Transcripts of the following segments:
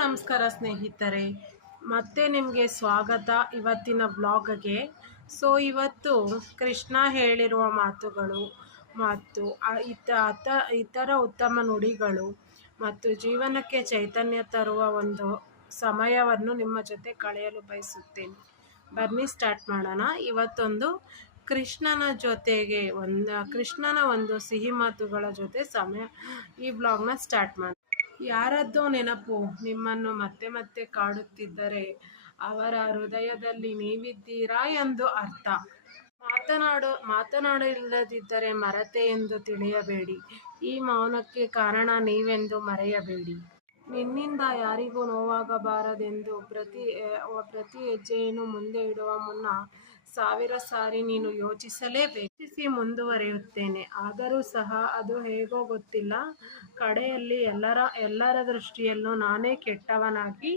ನಮಸ್ಕಾರ ಸ್ನೇಹಿತರೆ, ಮತ್ತೆ ನಿಮಗೆ ಸ್ವಾಗತ ಇವತ್ತಿನ ಬ್ಲಾಗ್ಗೆ. ಇವತ್ತು ಕೃಷ್ಣ ಹೇಳಿರುವ ಮಾತುಗಳು ಮತ್ತು ಇತರ ಉತ್ತಮ ನುಡಿಗಳು ಮತ್ತು ಜೀವನಕ್ಕೆ ಚೈತನ್ಯ ತರುವ ಒಂದು ಸಮಯವನ್ನು ನಿಮ್ಮ ಜೊತೆ ಕಳೆಯಲು ಬಯಸುತ್ತೇನೆ. ಬನ್ನಿ ಸ್ಟಾರ್ಟ್ ಮಾಡೋಣ. ಇವತ್ತೊಂದು ಕೃಷ್ಣನ ಒಂದು ಸಿಹಿ ಮಾತುಗಳ ಜೊತೆ ಈ ಬ್ಲಾಗ್ನ ಸ್ಟಾರ್ಟ್ ಮಾಡಿ. ಯಾರದ್ದೋ ನೆನಪು ನಿಮ್ಮನ್ನು ಮತ್ತೆ ಮತ್ತೆ ಕಾಡುತ್ತಿದ್ದರೆ ಅವರ ಹೃದಯದಲ್ಲಿ ನೀವಿದ್ದೀರಾ ಎಂದು ಅರ್ಥ. ಮಾತನಾಡಲಿಲ್ಲದಿದ್ದರೆ ಮರೆತೆ ಎಂದು ತಿಳಿಯಬೇಡಿ. ಈ ಮೌನಕ್ಕೆ ಕಾರಣ ನೀವೆಂದು ಮರೆಯಬೇಡಿ. ನಿನ್ನಿಂದ ಯಾರಿಗೂ ನೋವಾಗಬಾರದೆಂದು ಪ್ರತಿ ಹೆಜ್ಜೆಯನ್ನು ಮುಂದೆ ಇಡುವ ಮುನ್ನ 1000 ಸಾರಿ ನೀನು ಯೋಚಿಸಲೇಬೇಕು. ಯೋಚಿಸಿ ಮುಂದುವರಿಯುತ್ತೇನೆ. ಆದರೂ ಸಹ ಅದು ಹೇಗೋ ಗೊತ್ತಿಲ್ಲ, ಕಡೆಯಲ್ಲಿ ಎಲ್ಲರ ದೃಷ್ಟಿಯಲ್ಲೂ ನಾನೇ ಕೆಟ್ಟವನಾಗಿ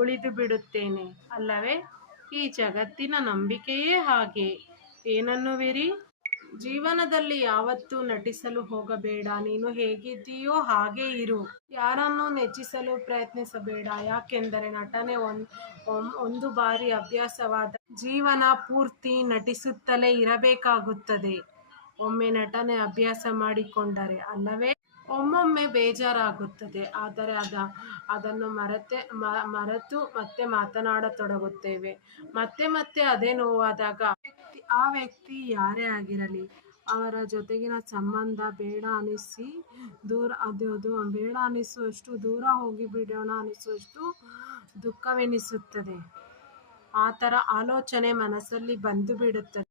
ಉಳಿದು ಬಿಡುತ್ತೇನೆ ಅಲ್ಲವೇ? ಈ ಜಗತ್ತಿನ ನಂಬಿಕೆಯೇ ಹಾಗೆ. ಏನನ್ನುವಿರಿ? ಜೀವನದಲ್ಲಿ ಯಾವತ್ತೂ ನಟಿಸಲು ಹೋಗಬೇಡ. ನೀನು ಹೇಗಿದ್ದೀಯೋ ಹಾಗೇ ಇರು. ಯಾರನ್ನೂ ನೆಚ್ಚಿಸಲು ಪ್ರಯತ್ನಿಸಬೇಡ. ಯಾಕೆಂದರೆ ನಟನೆ ಒಂದು ಬಾರಿ ಅಭ್ಯಾಸವಾದ ಜೀವನ ಪೂರ್ತಿ ನಟಿಸುತ್ತಲೇ ಇರಬೇಕಾಗುತ್ತದೆ. ಒಮ್ಮೆ ನಟನೆ ಅಭ್ಯಾಸ ಮಾಡಿಕೊಂಡರೆ ಅಲ್ಲವೇ ಒಮ್ಮೊಮ್ಮೆ ಬೇಜಾರಾಗುತ್ತದೆ. ಆದರೆ ಅದನ್ನು ಮರೆತು ಮತ್ತೆ ಮಾತನಾಡತೊಡಗುತ್ತೇವೆ. ಮತ್ತೆ ಅದೇ ನೋವಾದಾಗ ಆ ವ್ಯಕ್ತಿ ಯಾರೇ ಆಗಿರಲಿ ಅವರ ಜೊತೆಗಿನ ಸಂಬಂಧ ಬೇಡ ಅನಿಸುವಷ್ಟು ದೂರ ಹೋಗಿಬಿಡೋಣ ಅನಿಸುವಷ್ಟು ದುಃಖವೆನಿಸುತ್ತದೆ. ಆ ಥರ ಆಲೋಚನೆ ಮನಸ್ಸಲ್ಲಿ ಬಂದು ಬಿಡುತ್ತದೆ.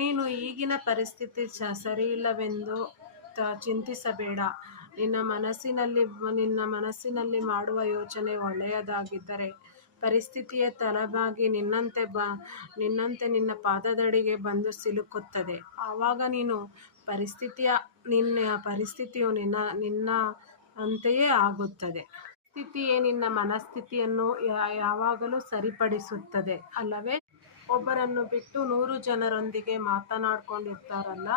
ನೀನು ಈಗಿನ ಪರಿಸ್ಥಿತಿ ಸರಿಯಿಲ್ಲವೆಂದು ಚಿಂತಿಸಬೇಡ. ನಿನ್ನ ಮನಸ್ಸಿನಲ್ಲಿ ಮಾಡುವ ಯೋಚನೆ ಒಳ್ಳೆಯದಾಗಿದ್ದರೆ ಪರಿಸ್ಥಿತಿಯೇ ತಲೆಬಾಗಿ ನಿನ್ನಂತೆ ನಿನ್ನ ಪಾದದಡಿಗೆ ಬಂದು ಸಿಲುಕುತ್ತದೆ. ಆವಾಗ ಪರಿಸ್ಥಿತಿಯು ನಿನ್ನ ಅಂತೆಯೇ ಆಗುತ್ತದೆ. ಪರಿಸ್ಥಿತಿಯೇ ನಿನ್ನ ಮನಸ್ಥಿತಿಯನ್ನು ಯಾವಾಗಲೂ ಸರಿಪಡಿಸುತ್ತದೆ ಅಲ್ಲವೇ? ಒಬ್ಬರನ್ನು ಬಿಟ್ಟು 100 ಜನರೊಂದಿಗೆ ಮಾತನಾಡ್ಕೊಂಡಿರ್ತಾರಲ್ಲ,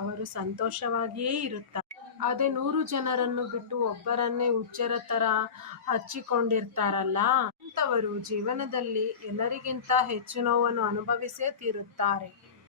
ಅವರು ಸಂತೋಷವಾಗಿಯೇ ಇರುತ್ತಾರೆ. ಅದೇ 100 ಜನರನ್ನು ಬಿಟ್ಟು ಒಬ್ಬರನ್ನೇ ಹುಚ್ಚರ ಥರ ಹಚ್ಚಿಕೊಂಡಿರ್ತಾರಲ್ಲ, ಅಂಥವರು ಜೀವನದಲ್ಲಿ ಎಲ್ಲರಿಗಿಂತ ಹೆಚ್ಚು ನೋವನ್ನು ಅನುಭವಿಸೇ ತೀರುತ್ತಾರೆ.